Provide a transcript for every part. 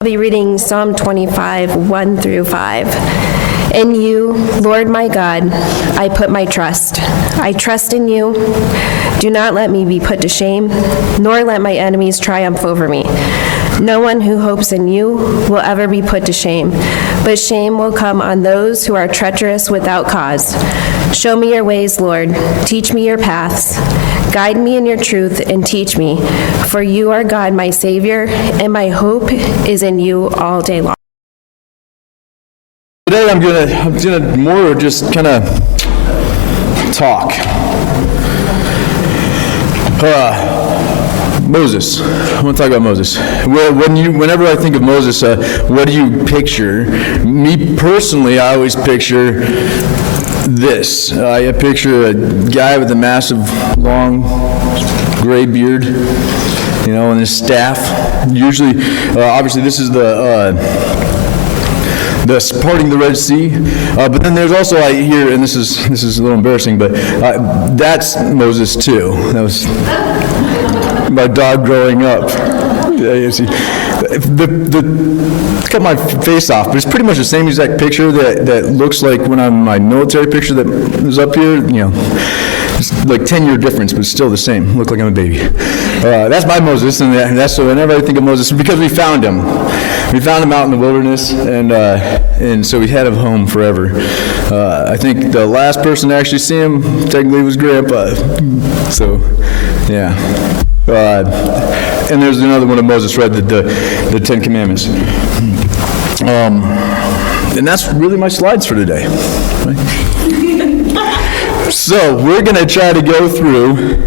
I'll be reading Psalm 25, 1 through 5. In you, Lord my God, I put my trust. I trust in you. Do not let me be put to shame, nor let my enemies triumph over me. No one who hopes in you will ever be put to shame, but shame will come on those who are treacherous without cause. Show me your ways, Lord. Teach me your paths. Guide me in your truth and teach me, for you are God, my Savior, and my hope is in you all day long. Today I'm gonna more just kind of talk. Moses. I want to talk about Moses. Whenever I think of Moses, what do you picture? Me personally, I always picture this. I picture a guy with a massive, long, gray beard, and his staff. Usually, obviously, this is the parting the Red Sea. But then there's also here, and this is a little embarrassing, but that's Moses too. That was my dog growing up. You see, cut my face off, but it's pretty much the same exact picture that looks like when I'm my military picture that is up here. It's like 10-year difference, but it's still the same. Look like I'm a baby. That's my Moses, and that's so whenever I think of Moses, because we found him. We found him out in the wilderness, and so we had him home forever. I think the last person to actually see him technically was Grandpa. So, yeah. And there's another one of Moses, right? The Ten Commandments. And that's really my slides for today. Right? So we're going to try to go through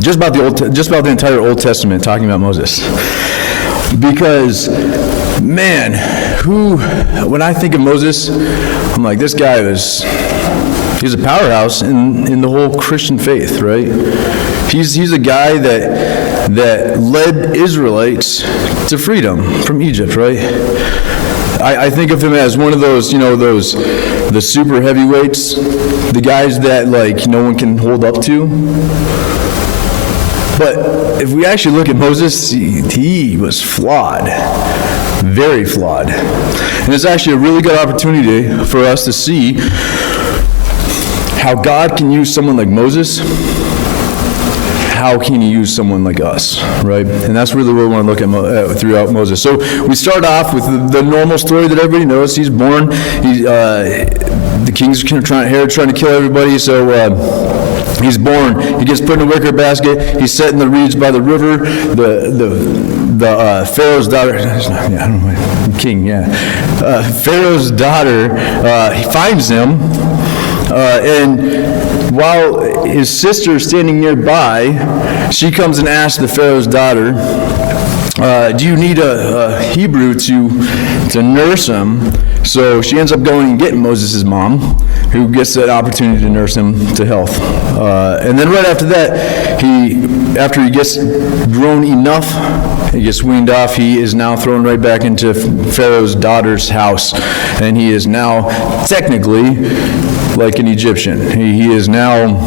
just about the entire Old Testament, talking about Moses, because man, when I think of Moses, I'm like, this guy he's a powerhouse in the whole Christian faith, right? He's a guy that led Israelites to freedom from Egypt, right? I think of him as one of those, the super heavyweights, the guys that no one can hold up to. But if we actually look at Moses, he was flawed, very flawed. And it's actually a really good opportunity for us to see how God can use someone like Moses. How can he use someone like us, right? And that's really what we want to look at throughout Moses. So we start off with the normal story that everybody knows. He's born. The king's Herod's trying to kill everybody, so he's born. He gets put in a wicker basket. He's set in the reeds by the river. The Pharaoh's daughter, Pharaoh's daughter, he finds him, and while his sister is standing nearby, she comes and asks the Pharaoh's daughter, do you need a Hebrew to nurse him? So she ends up going and getting Moses' mom, who gets that opportunity to nurse him to health. And then right after that, after he gets grown enough, he gets weaned off, he is now thrown right back into Pharaoh's daughter's house. And he is now technically like an Egyptian. He is now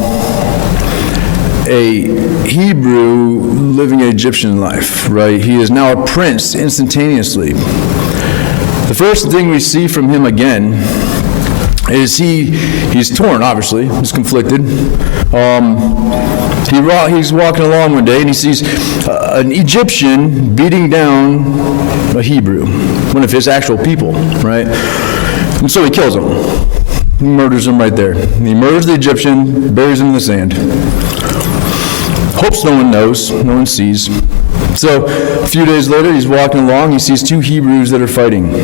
a Hebrew living an Egyptian life, right? He is now a prince instantaneously. The first thing we see from him again is he's torn, obviously. He's conflicted. He's walking along one day and he sees an Egyptian beating down a Hebrew, one of his actual people, right? And so he kills him. He murders him right there. He murders the Egyptian, buries him in the sand. Hopes no one knows, no one sees. So a few days later, he's walking along, he sees two Hebrews that are fighting.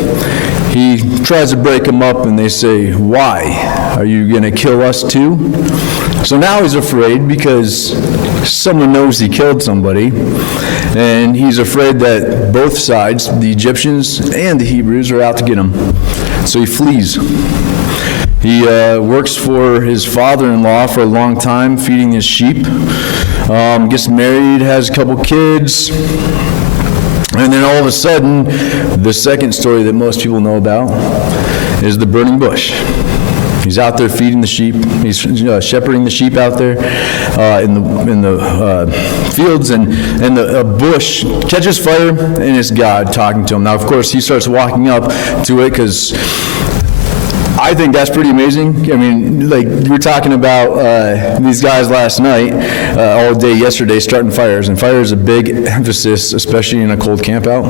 He tries to break them up, and they say, why? Are you going to kill us too? So now he's afraid because someone knows he killed somebody, and he's afraid that both sides, the Egyptians and the Hebrews, are out to get him. So he flees. He works for his father-in-law for a long time, feeding his sheep. Gets married, has a couple kids, and then all of a sudden, the second story that most people know about is the burning bush. He's out there feeding the sheep. He's shepherding the sheep out there in the fields, and the bush catches fire, and it's God talking to him. Now, of course, he starts walking up to it because I think that's pretty amazing. I mean, like, we were talking about these guys last night, all day yesterday, starting fires. And fire is a big emphasis, especially in a cold camp out.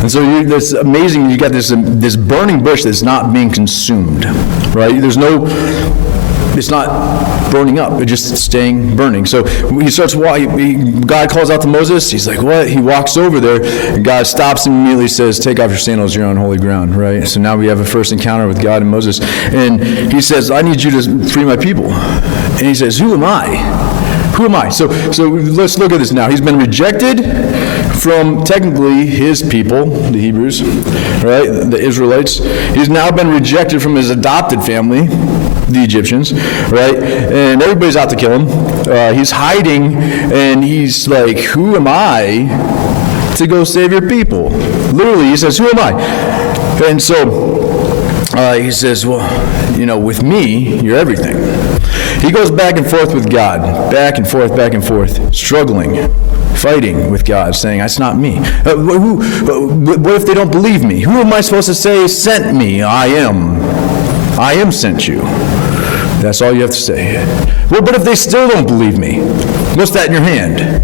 And so that's amazing. You got this burning bush that's not being consumed, right? It's not burning up, it's just staying burning. So he starts walking, God calls out to Moses, he's like, what? He walks over there, and God stops him and immediately says, take off your sandals, you're on holy ground, right? So now we have a first encounter with God and Moses, and he says, I need you to free my people. And he says, who am I? Who am I? So let's look at this now. He's been rejected from technically his people, the Hebrews, right, the Israelites. He's now been rejected from his adopted family, the Egyptians, right? And everybody's out to kill him. He's hiding, and he's like, who am I to go save your people? Literally, he says, who am I? And so he says, well, with me, you're everything. He goes back and forth with God, back and forth, struggling, fighting with God, saying, that's not me. What if they don't believe me? Who am I supposed to say sent me? I am sent you. That's all you have to say. Well, but if they still don't believe me, what's that in your hand?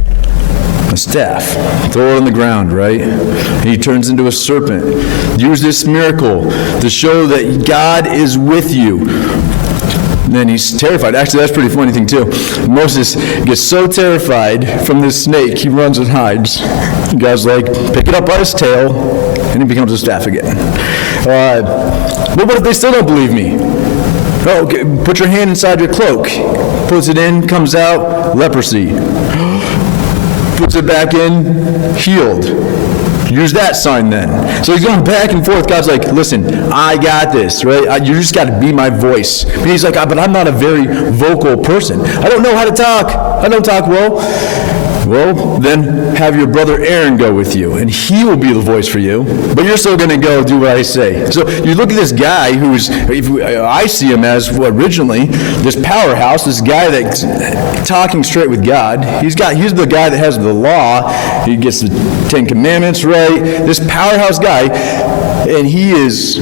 A staff. Throw it on the ground, right? He turns into a serpent. Use this miracle to show that God is with you. And then he's terrified. Actually, that's a pretty funny thing, too. Moses gets so terrified from this snake, he runs and hides. And God's like, pick it up by his tail, and he becomes a staff again. Well, what if they still don't believe me? Oh, okay, put your hand inside your cloak. Puts it in, comes out, leprosy. Puts it back in, healed. Use that sign then. So he's going back and forth. God's like, listen, I got this, right? You just got to be my voice. But he's like, but I'm not a very vocal person. I don't know how to talk. I don't talk well. Well, then have your brother Aaron go with you, and he will be the voice for you, but you're still going to go do what I say. So you look at this guy who's, I see him as originally this powerhouse, this guy that's talking straight with God. He's the guy that has the law. He gets the Ten Commandments right. This powerhouse guy, and he is,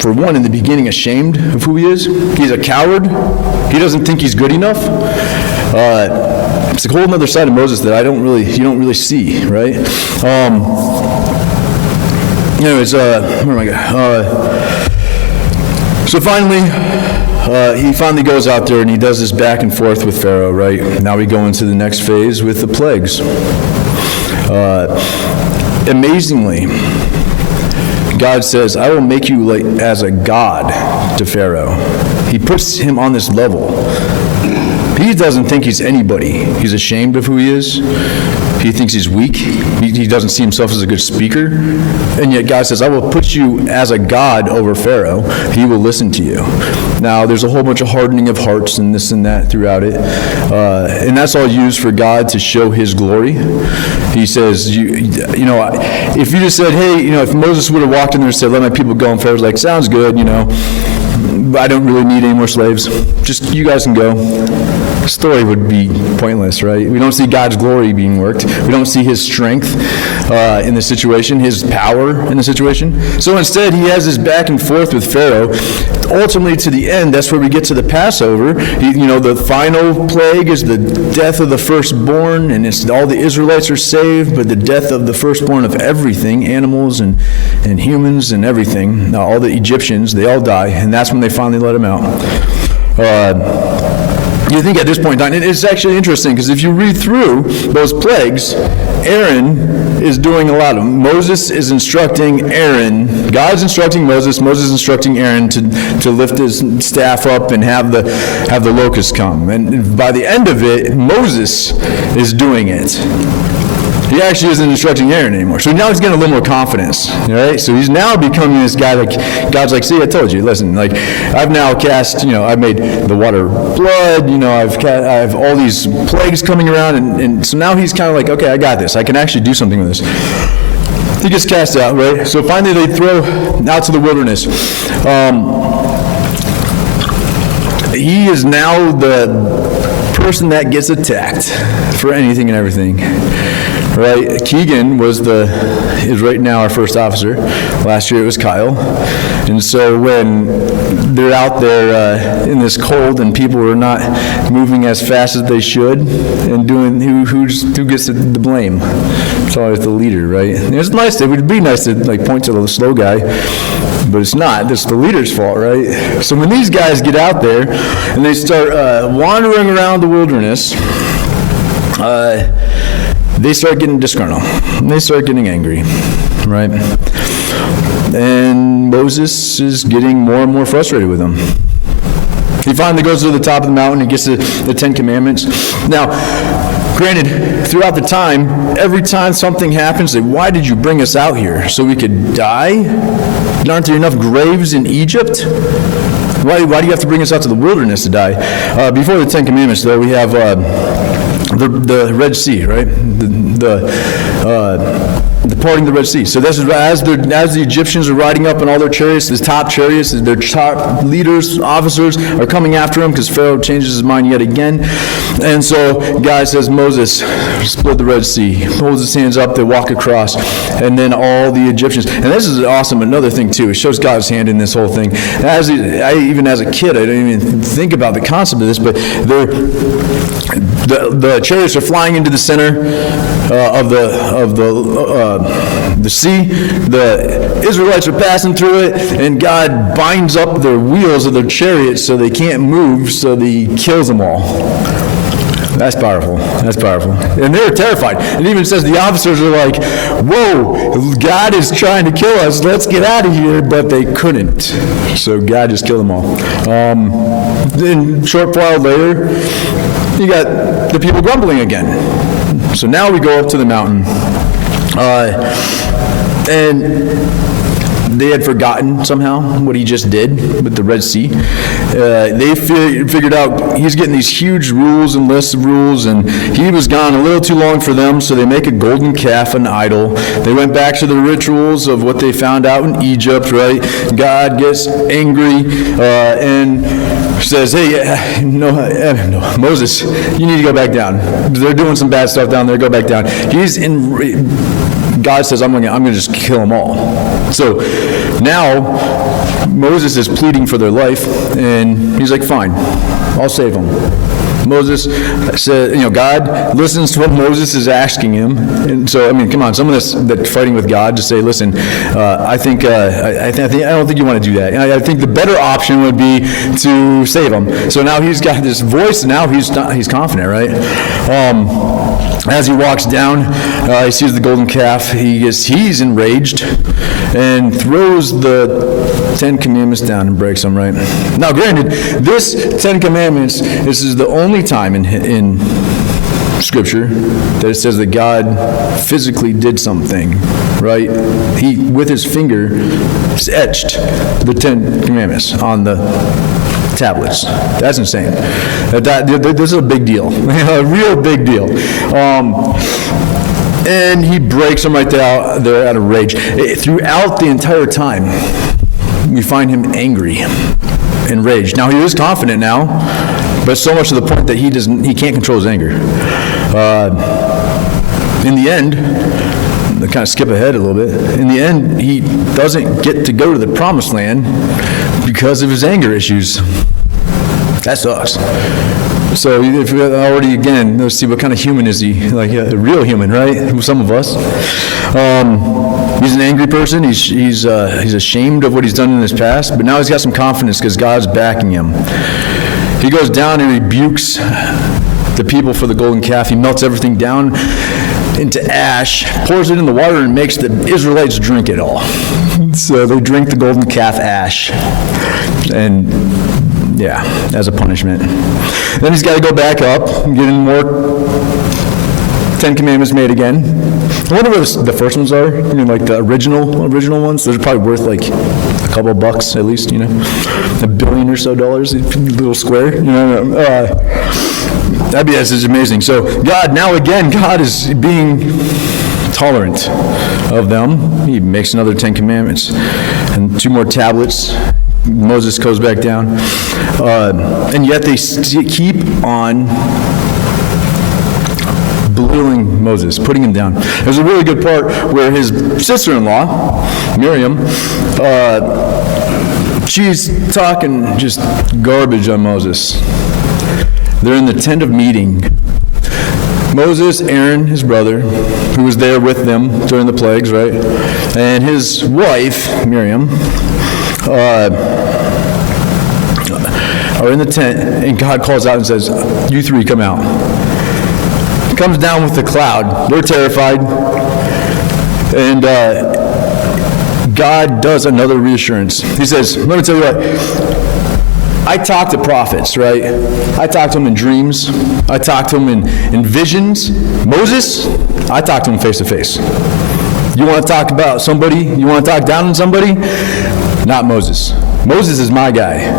for one, in the beginning ashamed of who he is. He's a coward. He doesn't think he's good enough. It's a whole other side of Moses that you don't really see, right? Anyways, where am I going? So finally, he finally goes out there and he does this back and forth with Pharaoh, right? Now we go into the next phase with the plagues. Amazingly, God says, I will make you like as a god to Pharaoh. He puts him on this level. He doesn't think he's anybody. He's ashamed of who he is. He thinks he's weak. He doesn't see himself as a good speaker. And yet God says, I will put you as a god over Pharaoh. He will listen to you. Now, there's a whole bunch of hardening of hearts and this and that throughout it. And that's all used for God to show his glory. He says, if you just said, hey, if Moses would have walked in there and said, let my people go, and Pharaoh's like, sounds good, I don't really need any more slaves. Just you guys can go. The story would be pointless, right? We don't see God's glory being worked. We don't see his strength in the situation, his power in the situation. So instead, he has this back and forth with Pharaoh. Ultimately, to the end, that's where we get to the Passover. The final plague is the death of the firstborn, and it's all the Israelites are saved, but the death of the firstborn of everything, animals and humans and everything, all the Egyptians, they all die, and that's when they finally let him out. You think at this point in time, it's actually interesting, because if you read through those plagues, Aaron is doing a lot of them. Moses is instructing Aaron. God's instructing Moses. Moses is instructing Aaron to lift his staff up and have the locusts come. And by the end of it, Moses is doing it. He actually isn't instructing Aaron anymore. So now he's getting a little more confidence, right? So he's now becoming this guy like, God's like, see, I told you, listen, like, I've now cast, I've made the water blood, I have all these plagues coming around, and so now he's kind of like, okay, I got this. I can actually do something with this. He gets cast out, right? So finally they throw out to the wilderness. he is now the person that gets attacked for anything and everything. Right? Keegan is right now our first officer. Last year it was Kyle. And so when they're out there in this cold and people are not moving as fast as they should and doing, who gets the blame? It's always the leader, right? And it's nice, it would be nice to like point to the slow guy, but it's not. It's the leader's fault, right? So when these guys get out there and they start wandering around the wilderness, they start getting disgruntled. They start getting angry, right? And Moses is getting more and more frustrated with them. He finally goes to the top of the mountain and gets the Ten Commandments. Now, granted, throughout the time, every time something happens, they say, why did you bring us out here? So we could die? Aren't there enough graves in Egypt? Why do you have to bring us out to the wilderness to die? Before the Ten Commandments, though, we have the Red Sea, right? The parting of the Red Sea. So this is as the Egyptians are riding up in all their chariots, the top chariots, their top leaders, officers are coming after them because Pharaoh changes his mind yet again. And so God says, Moses, split the Red Sea. Holds his hands up, they walk across, and then all the Egyptians. And this is awesome, another thing too. It shows God's hand in this whole thing. Even as a kid, I didn't even think about the concept of this, but the chariots are flying into the center of the sea. The Israelites are passing through it, and God binds up the wheels of their chariots so they can't move, so he kills them all. That's powerful. That's powerful. And they're terrified. It even says the officers are like, whoa, God is trying to kill us. Let's get out of here. But they couldn't. So God just killed them all. Then a short while later, you got the people grumbling again. So now we go up to the mountain. And they had forgotten somehow what he just did with the Red Sea. They figured out he's getting these huge rules and lists of rules, and he was gone a little too long for them, so they make a golden calf, an idol. They went back to the rituals of what they found out in Egypt, right? God gets angry and says, hey, no, Moses, you need to go back down. They're doing some bad stuff down there, go back down. God says, I'm going to just kill them all. So now Moses is pleading for their life, and he's like, fine, I'll save them. Moses said, God listens to what Moses is asking him. And so, come on, some of this that fighting with God to say, listen, I don't think you want to do that. I think the better option would be to save him. So now he's got this voice, and now he's confident, right? As he walks down, he sees the golden calf. He's enraged and throws the Ten Commandments down and breaks them, right? Now, granted, this Ten Commandments, this is the only time in Scripture that it says that God physically did something, right? He, with his finger, etched the Ten Commandments on the tablets. That's insane. This is a big deal, a real big deal. And he breaks them right there out of rage. Throughout the entire time, we find him angry, enraged. Now he is confident now, but so much to the point that he can't control his anger. In the end, to kind of skip ahead a little bit, in the end, he doesn't get to go to the promised land because of his anger issues. That sucks. So if we already, again, let's see what kind of human is he? Like a real human, right? Some of us. He's an angry person. He's ashamed of what he's done in his past, but now he's got some confidence because God's backing him. He goes down and rebukes the people for the golden calf. He melts everything down into ash, pours it in the water, and makes the Israelites drink it all. So they drink the golden calf ash. And yeah, as a punishment. Then he's got to go back up and get in more Ten Commandments made again. I wonder what the first ones are. Like the original ones. Those are probably worth like a couple bucks at least. $1 billion or so, a little square. That's just amazing. So God is being tolerant of them. He makes another 10 Commandments and 2 more tablets. Moses goes back down. And yet they keep on belittling Moses, putting him down. There's a really good part where his sister-in-law, Miriam, she's talking just garbage on Moses. They're in the tent of meeting. Moses, Aaron, his brother, who was there with them during the plagues, right? And his wife, Miriam, are in the tent, and God calls out and says, "You three come out." Comes down with the cloud. They're terrified. And God does another reassurance. He says, let me tell you what, I talk to prophets, right? I talk to them in dreams. I talk to them in visions. Moses, I talk to him face to face. You want to talk about somebody? You want to talk down on somebody? Not Moses. Moses is my guy.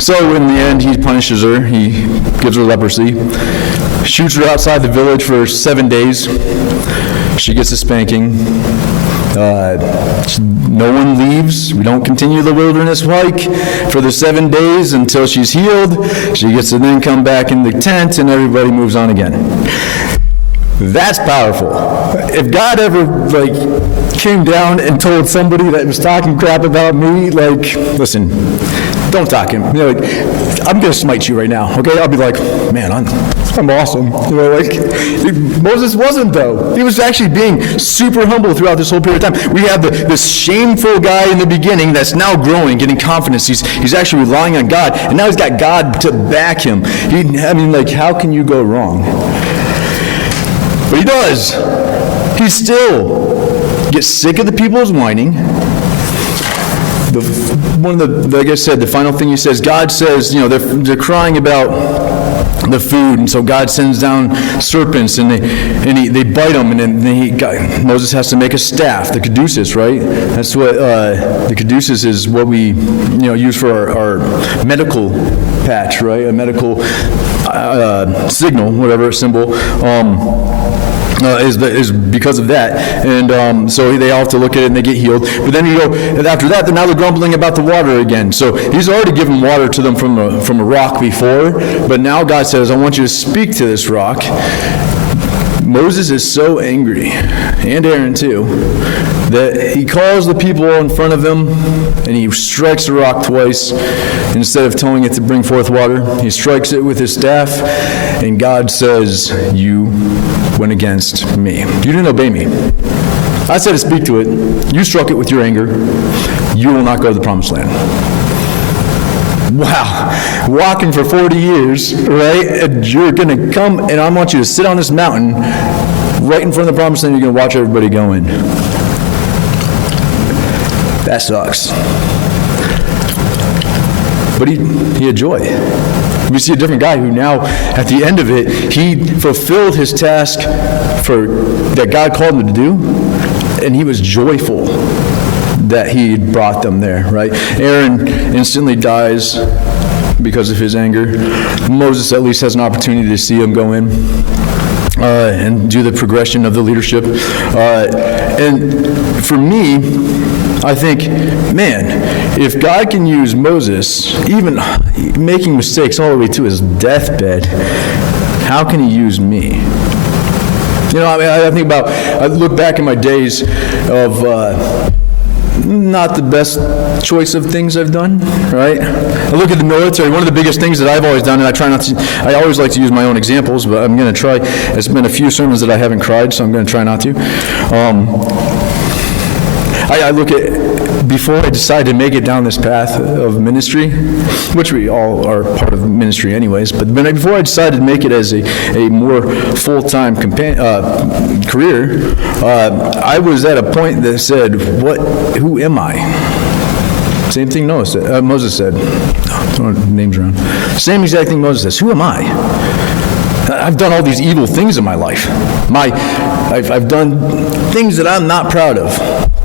So in the end, he punishes her. He gives her leprosy. Shoots her outside the village for 7 days. She gets a spanking. No one leaves. We don't continue the wilderness hike for the 7 days until she's healed. She gets to then come back in the tent, and everybody moves on again. That's powerful. If God ever came down and told somebody that was talking crap about me, listen, don't talk him. I'm going to smite you right now. Okay, I'll be like, man, I'm awesome. Moses wasn't, though. He was actually being super humble throughout this whole period of time. We have this shameful guy in the beginning that's now growing, getting confidence. He's actually relying on God, and now he's got God to back him. How can you go wrong? But he does. He still gets sick of the people's whining. Like I said, the final thing he says, God says, they're crying about the food, and so God sends down serpents, and they bite them, and then Moses has to make a staff, the caduceus, right? That's what the caduceus is. What we use for our medical patch, right? A medical signal, whatever symbol. Is because of that, and so they all have to look at it and they get healed. But then and after that, now they're grumbling about the water again. So he's already given water to them from a rock before, but now God says, "I want you to speak to this rock." Moses is so angry, and Aaron too, that he calls the people in front of him, and he strikes the rock twice. Instead of telling it to bring forth water, he strikes it with his staff, and God says, "You went against me. You didn't obey me. I said to speak to it. You struck it with your anger. You will not go to the promised land." Wow. Walking for 40 years, right? And you're going to come, and I want you to sit on this mountain right in front of the promised land. You're going to watch everybody go in. That sucks. But he had joy. We see a different guy who now, at the end of it, he fulfilled his task that God called him to do, and he was joyful that he brought them there, right? Aaron instantly dies because of his anger. Moses at least has an opportunity to see him go in and do the progression of the leadership. And for me, I think, man, if God can use Moses, even making mistakes all the way to his deathbed, how can he use me? I look back in my days of not the best choice of things I've done, right? I look at the military. One of the biggest things that I've always done, and I always like to use my own examples, but I'm going to try. It's been a few sermons that I haven't cried, so I'm going to try not to. I look at, before I decided to make it down this path of ministry, which we all are part of ministry anyways, but before I decided to make it as a more full-time career, I was at a point that said, who am I? Same thing Moses said. Throwing names around. Same exact thing Moses says. Who am I? I've done all these evil things in my life. I've done things that I'm not proud of.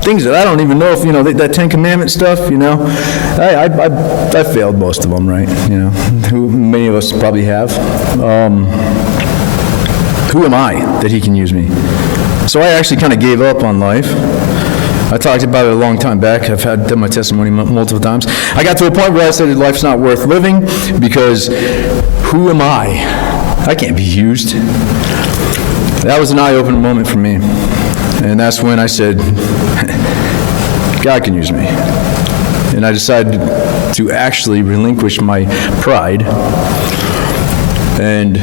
Things that I don't even know if, that Ten Commandment stuff, I failed most of them, right? Who many of us probably have. Who am I that he can use me? So I actually kind of gave up on life. I talked about it a long time back. I've had done my testimony multiple times. I got to a point where I said life's not worth living because who am I? I can't be used. That was an eye-opening moment for me. And that's when I said, God can use me. And I decided to actually relinquish my pride and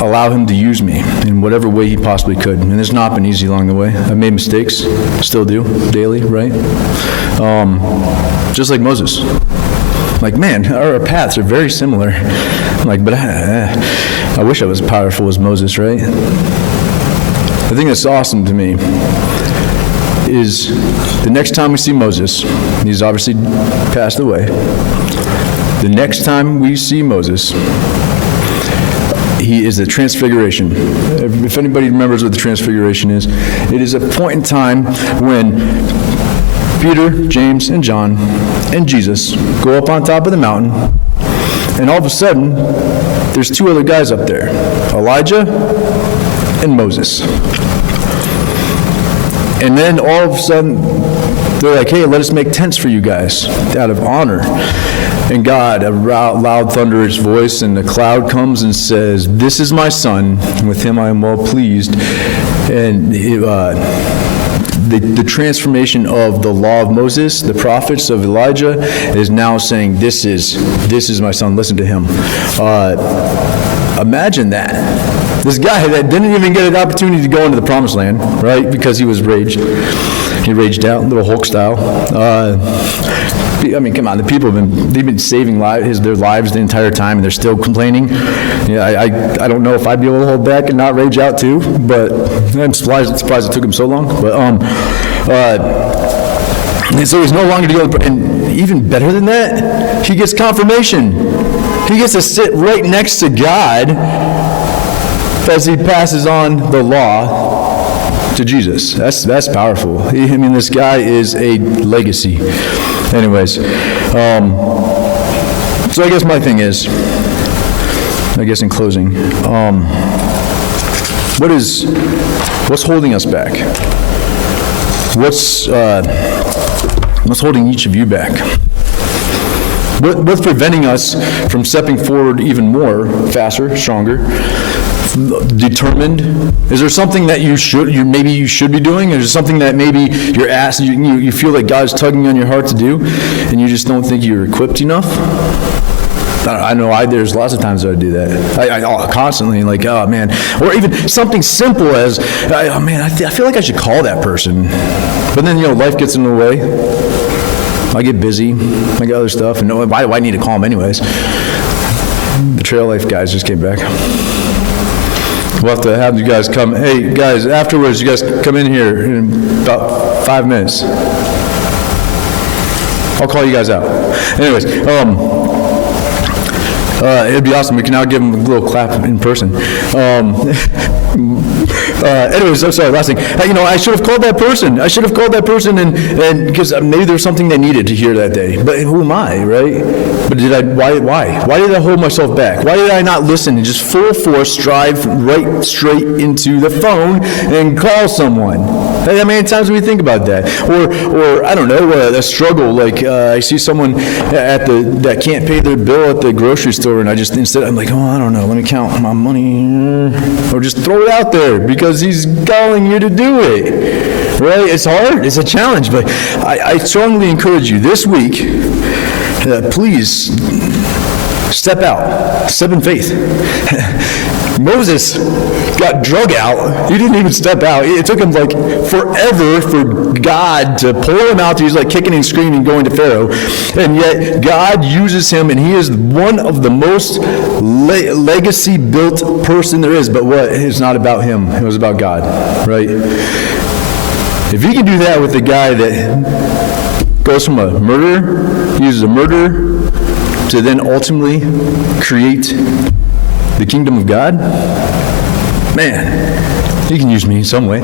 allow him to use me in whatever way he possibly could. And it's not been easy along the way. I've made mistakes, still do, daily, right? Just like Moses. Like, man, our paths are very similar. I'm like, but I wish I was as powerful as Moses, right? The thing that's awesome to me is the next time we see Moses, he's obviously passed away. The next time we see Moses, he is the transfiguration. If anybody remembers what the transfiguration is, it is a point in time when Peter, James, and John, and Jesus go up on top of the mountain, and all of a sudden, there's two other guys up there, Elijah and Moses. And then all of a sudden, they're like, hey, let us make tents for you guys out of honor. And God, a loud thunderous voice, and the cloud comes and says, this is my son, with him I am well pleased. And the transformation of the law of Moses, the prophets of Elijah, is now saying, this is my son, listen to him. Imagine that. This guy that didn't even get an opportunity to go into the promised land, right, because he was raged. He raged out, little Hulk style. I mean, come on, the people they've been saving their lives the entire time, and they're still complaining. Yeah, I don't know if I'd be able to hold back and not rage out too, but I'm surprised it took him so long. But and so he's no longer to go, and even better than that, he gets confirmation. He gets to sit right next to God as he passes on the law to Jesus. That's powerful. I mean, this guy is a legacy. Anyways, so I guess my thing is, in closing, what's holding us back? What's holding each of you back? What's preventing us from stepping forward even more, faster, stronger, determined? Is there something that you should be doing? Is there something that maybe you're asked, you feel like God's tugging on your heart to do, and you just don't think you're equipped enough? I know there's lots of times that I do that. I constantly, like, oh man, or even something simple as, oh man, I feel like I should call that person, but then life gets in the way. I get busy. I got other stuff, and why do I need to call them anyways? The Trail Life guys just came back. We'll have to have you guys come. Hey, guys, afterwards, you guys come in here in about 5 minutes. I'll call you guys out. Anyways, it'd be awesome. We can now give them a little clap in person. Anyways, I'm sorry, last thing. I should have called that person. And because maybe there was something they needed to hear that day. But who am I, right? But why? Why did I hold myself back? Why did I not listen and just full force drive right straight into the phone and call someone? How many times do we think about that? Or I don't know, a struggle, like I see someone that can't pay their bill at the grocery store, and I'm like, oh, I don't know, let me count my money here. Or just throw it out there because he's calling you to do it, right? It's hard, it's a challenge, but I strongly encourage you this week, please step out, step in faith. Moses got drug out. He didn't even step out. It took him like forever for God to pull him out. He's like kicking and screaming, going to Pharaoh. And yet God uses him, and he is one of the most legacy-built person there is. But what? It's not about him. It was about God, right? If he can do that with a guy that goes from a murderer, uses a murderer, to then ultimately create the kingdom of God, man, he can use me in some way.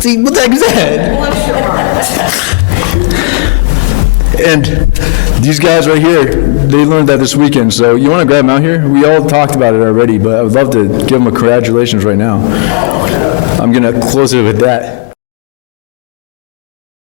See, what the heck is that? And these guys right here, they learned that this weekend, so you want to grab them out here? We all talked about it already, but I would love to give them a congratulations right now. I'm going to close it with that.